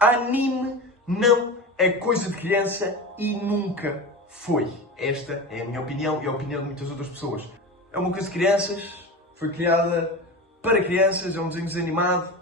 Anime não é coisa de criança e nunca foi. Esta é a minha opinião e a opinião de muitas outras pessoas. É uma coisa de crianças, foi criada para crianças, é um desenho desanimado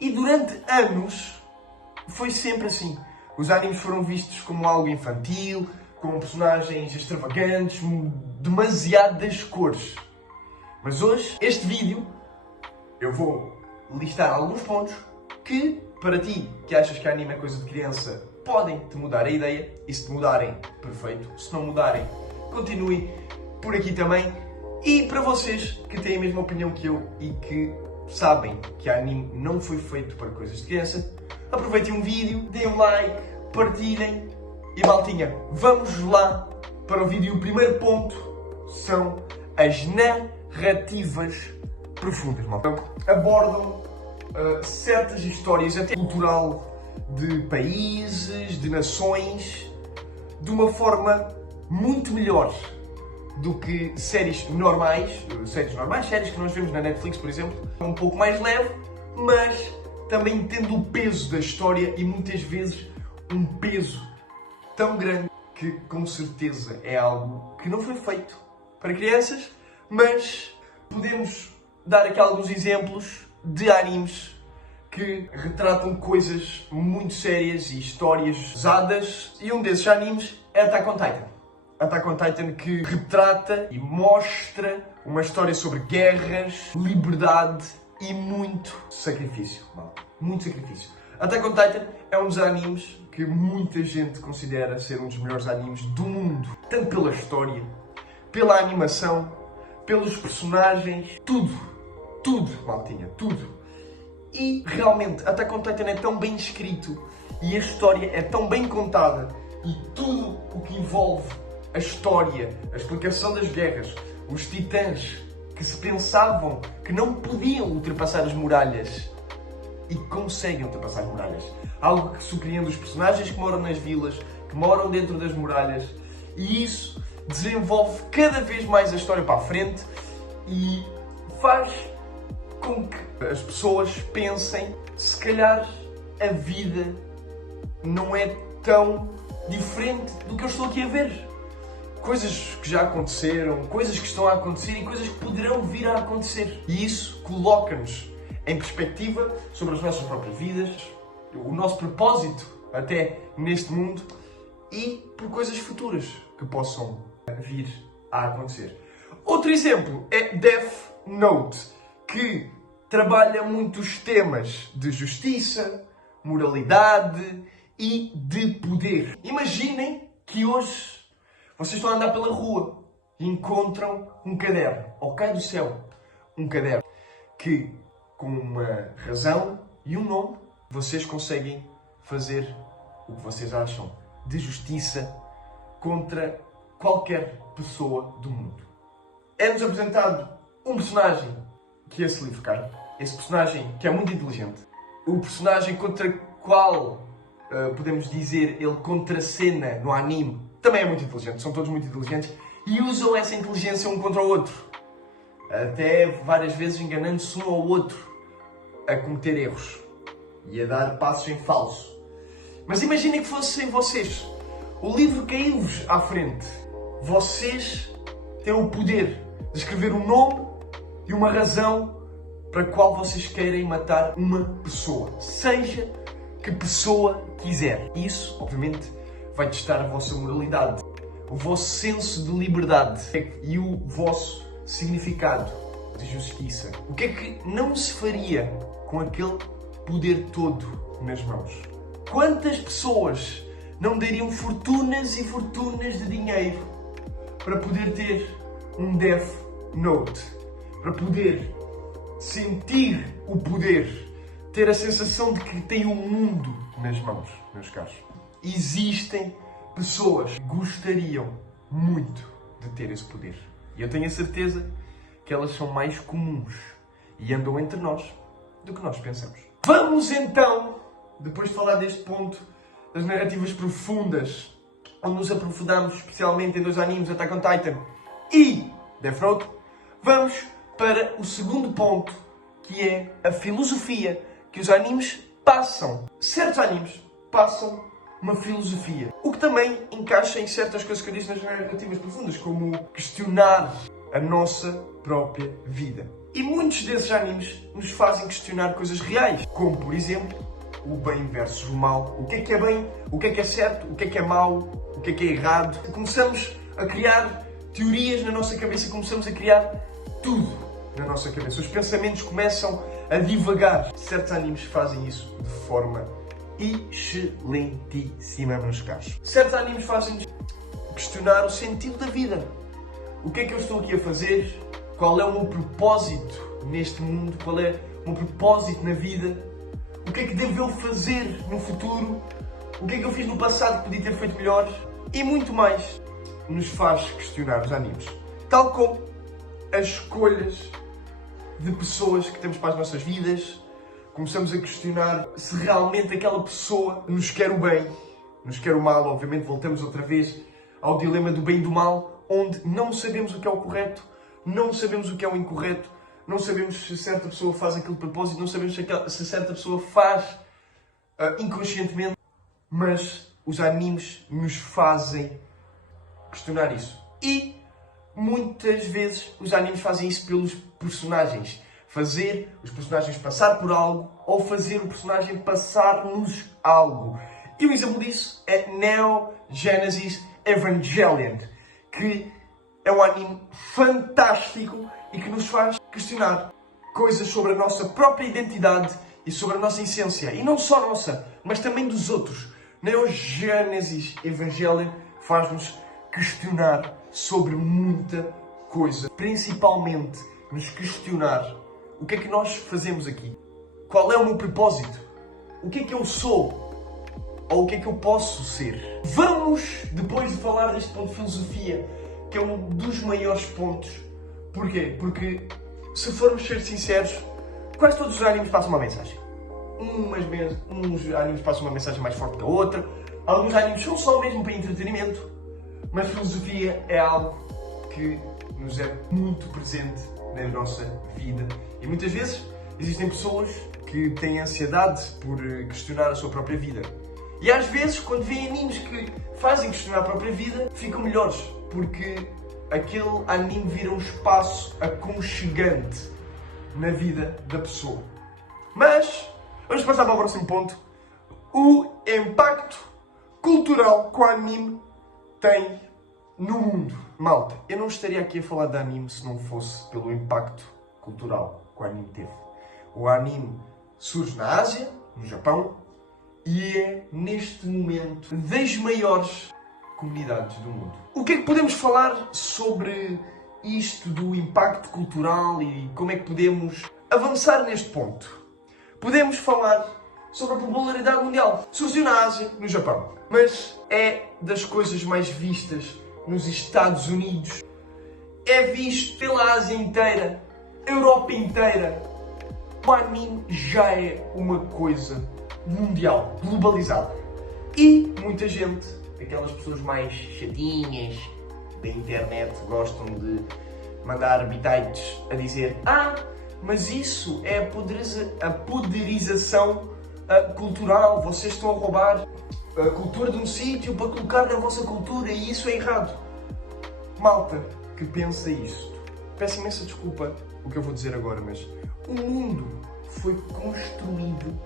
e durante anos foi sempre assim. Os animes foram vistos como algo infantil, com personagens extravagantes, demasiadas cores. Mas hoje, este vídeo, eu vou listar alguns pontos que, para ti, que achas que anime é coisa de criança, podem te mudar a ideia. E se te mudarem, perfeito. Se não mudarem, continue por aqui também. E para vocês que têm a mesma opinião que eu e que sabem que anime não foi feito para coisas de criança, aproveitem um vídeo, deem um like, partilhem e maltinha, vamos lá para o vídeo. O primeiro ponto são as narrativas profundas, malta. Abordam certas histórias, até cultural, de países, de nações, de uma forma muito melhor do que séries normais, séries que nós vemos na Netflix, por exemplo. Um pouco mais leve, mas também tendo o peso da história e muitas vezes um peso tão grande que com certeza é algo que não foi feito para crianças, mas podemos dar aqui alguns exemplos de animes que retratam coisas muito sérias e histórias pesadas, e um desses animes é Attack on Titan. Attack on Titan, que retrata e mostra uma história sobre guerras, liberdade e muito sacrifício. Muito sacrifício. Attack on Titan é um dos animes que muita gente considera ser um dos melhores animes do mundo. Tanto pela história, pela animação, pelos personagens, tudo, maltinha, tudo. E realmente, Attack on Titan é tão bem escrito e a história é tão bem contada e tudo o que envolve a história, a explicação das guerras, os titãs que se pensavam que não podiam ultrapassar as muralhas e conseguem ultrapassar as muralhas. Algo que surpreende os personagens que moram nas vilas, que moram dentro das muralhas, e isso desenvolve cada vez mais a história para a frente e faz com que as pessoas pensem, se calhar a vida não é tão diferente do que eu estou aqui a ver. Coisas que já aconteceram, coisas que estão a acontecer e coisas que poderão vir a acontecer. E isso coloca-nos em perspectiva sobre as nossas próprias vidas, o nosso propósito até neste mundo e por coisas futuras que possam vir a acontecer. Outro exemplo é Death Note, que trabalha muitos temas de justiça, moralidade e de poder. Imaginem que hoje vocês estão a andar pela rua e encontram um caderno, ou cai do céu um caderno, que com uma razão e um nome vocês conseguem fazer o que vocês acham de justiça contra qualquer pessoa do mundo. É-nos apresentado um personagem que esse livro cai. Esse personagem que é muito inteligente. O personagem contra o qual podemos dizer ele contracena no anime também é muito inteligente. São todos muito inteligentes e usam essa inteligência um contra o outro. Até várias vezes enganando-se um ao outro a cometer erros e a dar passos em falso. Mas imaginem que fossem vocês. O livro caiu-vos à frente. Vocês têm o poder de escrever um nome e uma razão para a qual vocês querem matar uma pessoa. Seja que pessoa quiser. Isso, obviamente, vai testar a vossa moralidade, o vosso senso de liberdade e o vosso significado de justiça. O que é que não se faria com aquele poder todo nas mãos? Quantas pessoas não dariam fortunas e fortunas de dinheiro para poder ter um Death Note? Para poder sentir o poder, ter a sensação de que tem o mundo nas mãos, meus caros. Existem pessoas que gostariam muito de ter esse poder. E eu tenho a certeza que elas são mais comuns e andam entre nós do que nós pensamos. Vamos então, depois de falar deste ponto, das narrativas profundas, onde nos aprofundamos especialmente em dois animes, Attack on Titan e Death Note, vamos para o segundo ponto, que é a filosofia que os animes certos animes passam uma filosofia. O que também encaixa em certas coisas que eu disse nas narrativas profundas, como questionar a nossa própria vida. E muitos desses animes nos fazem questionar coisas reais, como, por exemplo, o bem versus o mal. O que é bem, o que é certo, o que é mau, o que é errado. Começamos a criar teorias na nossa cabeça, começamos a criar tudo na nossa cabeça. Os pensamentos começam a divagar. Certos animes fazem isso de forma excelentíssima, meus caros. Certos animes fazem-nos questionar o sentido da vida. O que é que eu estou aqui a fazer? Qual é o meu propósito neste mundo? Qual é o meu propósito na vida? O que é que devo eu fazer no futuro? O que é que eu fiz no passado que podia ter feito melhor? E muito mais nos faz questionar os animes. Tal como as escolhas de pessoas que temos para as nossas vidas. Começamos a questionar se realmente aquela pessoa nos quer o bem, nos quer o mal. Obviamente voltamos outra vez ao dilema do bem e do mal, onde não sabemos o que é o correto, não sabemos o que é o incorreto, não sabemos se certa pessoa faz aquele propósito, não sabemos se certa pessoa faz inconscientemente, mas os animes nos fazem questionar isso. E muitas vezes os animes fazem isso pelos personagens. Fazer os personagens passar por algo ou fazer o personagem passar-nos algo. E um exemplo disso é Neo Genesis Evangelion, que é um anime fantástico e que nos faz questionar coisas sobre a nossa própria identidade e sobre a nossa essência. E não só nossa, mas também dos outros. Neo Genesis Evangelion faz-nos questionar sobre muita coisa. Principalmente nos questionar o que é que nós fazemos aqui? Qual é o meu propósito? O que é que eu sou? Ou o que é que eu posso ser? Vamos, depois de falar deste ponto de filosofia, que é um dos maiores pontos. Porquê? Porque, se formos ser sinceros, quase todos os animes passam uma mensagem. Uns animes passam uma mensagem mais forte que a outra. Alguns animes são só mesmo para entretenimento. Mas filosofia é algo que nos é muito presente na nossa vida. E muitas vezes existem pessoas que têm ansiedade por questionar a sua própria vida. E às vezes, quando veem animes que fazem questionar a própria vida, ficam melhores. Porque aquele anime vira um espaço aconchegante na vida da pessoa. Mas, vamos passar para o próximo ponto. O impacto cultural que o anime tem no mundo. Malta, eu não estaria aqui a falar de anime se não fosse pelo impacto cultural que o anime teve. O anime surge na Ásia, no Japão, e é, neste momento, das maiores comunidades do mundo. O que é que podemos falar sobre isto do impacto cultural e como é que podemos avançar neste ponto? Podemos falar sobre a popularidade mundial. Surgiu na Ásia, no Japão, mas é das coisas mais vistas nos Estados Unidos. É visto pela Ásia inteira, Europa inteira. O anime já é uma coisa mundial, globalizada. E muita gente, aquelas pessoas mais chatinhas da internet, gostam de mandar bitites a dizer: mas isso é a poderização cultural, vocês estão a roubar a cultura de um sítio para colocar na vossa cultura e isso é errado. Malta que pensa isto, peço imensa desculpa o que eu vou dizer agora, mas o mundo foi construído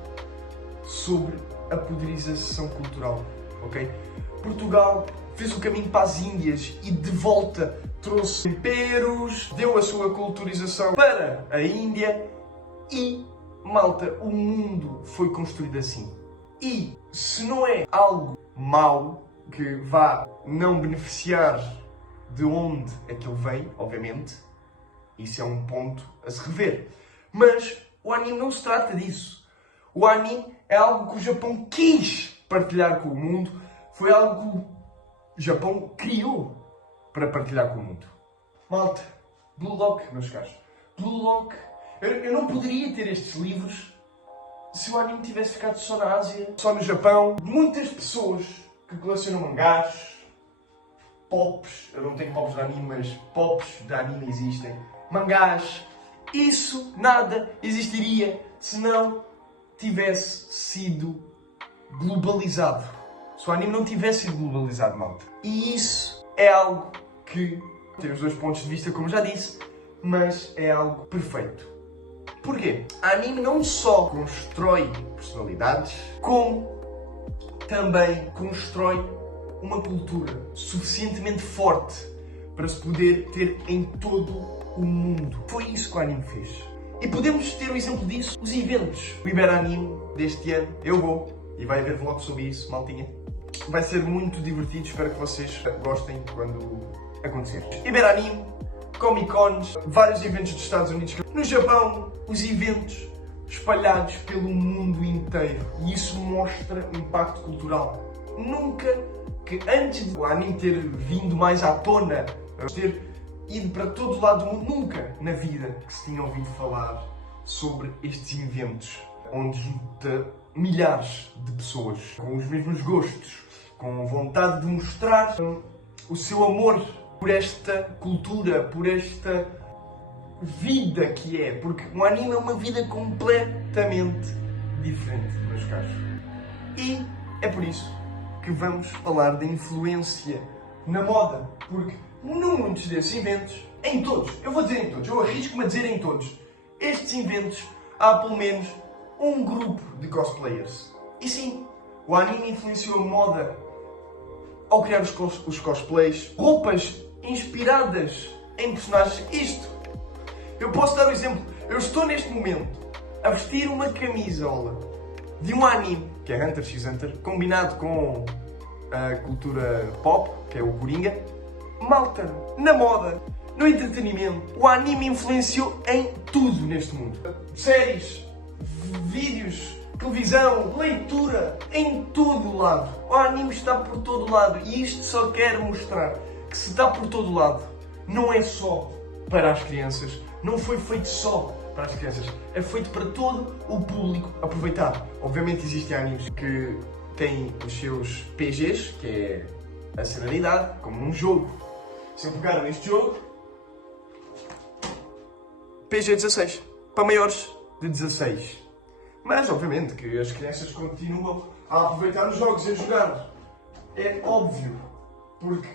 sobre a poderização cultural, ok? Portugal fez o caminho para as Índias e de volta trouxe temperos, deu a sua culturização para a Índia e, malta, o mundo foi construído assim. E se não é algo mau que vá não beneficiar de onde aquilo vem, obviamente, isso é um ponto a se rever. Mas o anime não se trata disso. O anime é algo que o Japão quis partilhar com o mundo, foi algo que o Japão criou para partilhar com o mundo. Malta, Blue Lock, meus caros. Blue Lock, eu não poderia ter estes livros se o anime tivesse ficado só na Ásia, só no Japão. Muitas pessoas que colecionam mangás, pops, eu não tenho pops de anime, mas pops de anime existem, mangás, isso nada existiria se não tivesse sido globalizado. Se o anime não tivesse sido globalizado, malta. E isso é algo que tem os dois pontos de vista, como já disse, mas é algo perfeito. Porquê? A anime não só constrói personalidades, como também constrói uma cultura suficientemente forte para se poder ter em todo o mundo. Foi isso que o anime fez. E podemos ter um exemplo disso, os eventos. O Iberanime deste ano, eu vou, e vai haver vlog sobre isso, maltinha. Vai ser muito divertido, espero que vocês gostem quando acontecer. Iberanime, Comic Cons, vários eventos dos Estados Unidos. No Japão, os eventos espalhados pelo mundo inteiro. E isso mostra o impacto cultural. Nunca que antes do anime ter vindo mais à tona, ter ido para todo lado do mundo, nunca na vida que se tinha ouvido falar sobre estes eventos, onde junta milhares de pessoas com os mesmos gostos, com vontade de mostrar o seu amor por esta cultura, por esta vida que é, porque um anime é uma vida completamente diferente, meus caros. E é por isso que vamos falar da influência na moda, porque num muitos desses eventos, em todos, eu vou dizer em todos, eu arrisco-me a dizer em todos, estes eventos há pelo menos um grupo de cosplayers. E sim, o anime influenciou a moda ao criar os cosplays, roupas inspiradas em personagens. Isto, eu posso dar um exemplo, eu estou neste momento a vestir uma camisola de um anime, que é Hunter x Hunter, combinado com a cultura pop, que é o Coringa. Malta, na moda, no entretenimento, o anime influenciou em tudo neste mundo. Séries, vídeos, televisão, leitura, em todo lado. O anime está por todo lado e isto só quer mostrar que se está por todo lado, não é só para as crianças, não foi feito só para as crianças, é feito para todo o público aproveitar. Obviamente existem animes que têm os seus PGs, que é a cena de idade, como num jogo. Se eu pegar neste jogo, PG-16, para maiores de 16. Mas, obviamente, que as crianças continuam a aproveitar os jogos e a jogar. É óbvio, porque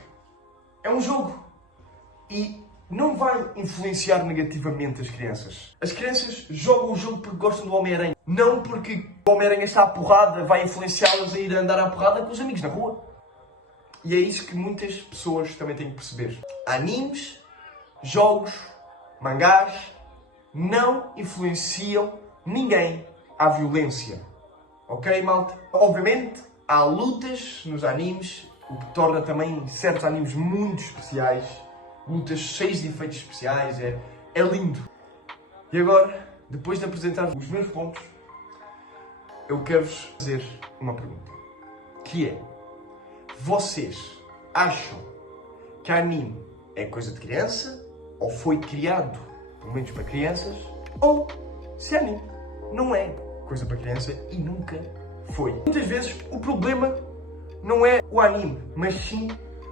é um jogo. E não vai influenciar negativamente as crianças. As crianças jogam o jogo porque gostam do Homem-Aranha. Não porque o Homem-Aranha está à porrada, vai influenciá-las a ir andar à porrada com os amigos na rua. E é isso que muitas pessoas também têm que perceber. Animes, jogos, mangás não influenciam ninguém à violência. Ok, malta? Obviamente, há lutas nos animes, o que torna também certos animes muito especiais. Lutas cheias de efeitos especiais, é lindo. E agora, depois de apresentar os meus pontos, eu quero-vos fazer uma pergunta. Que é, vocês acham que anime é coisa de criança? Ou foi criado, pelo menos para crianças? Ou se anime não é coisa para criança e nunca foi? Muitas vezes o problema não é o anime, mas sim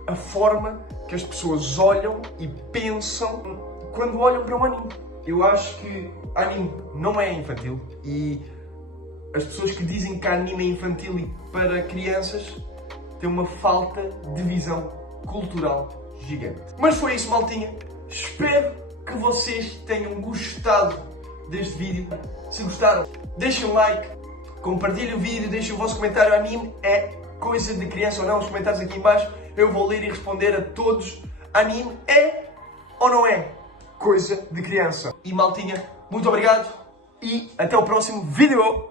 a forma que as pessoas olham e pensam quando olham para um anime. Eu acho que anime não é infantil e as pessoas que dizem que anime é infantil e para crianças têm uma falta de visão cultural gigante. Mas foi isso, maltinha. Espero que vocês tenham gostado deste vídeo. Se gostaram, deixem um like, compartilhem o vídeo, deixem o vosso comentário. Anime é coisa de criança ou não? Os comentários aqui em baixo. Eu vou ler e responder a todos. Anime é ou não é coisa de criança? E maltinha, muito obrigado e até o próximo vídeo.